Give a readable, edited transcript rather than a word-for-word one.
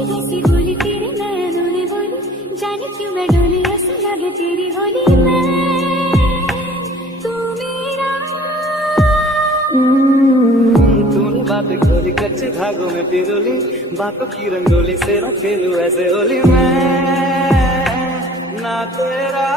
हंसी हंसी बोली तेरे नैनों ने बोली, जाने क्यों मैं डोली ऐसा लगे तेरी होली में तू मेरा। तूने बातें खोली कच्चे धागों में पिरोली, बातों की रंगोली से खेलूं ऐसे होली मैं ना तेरा।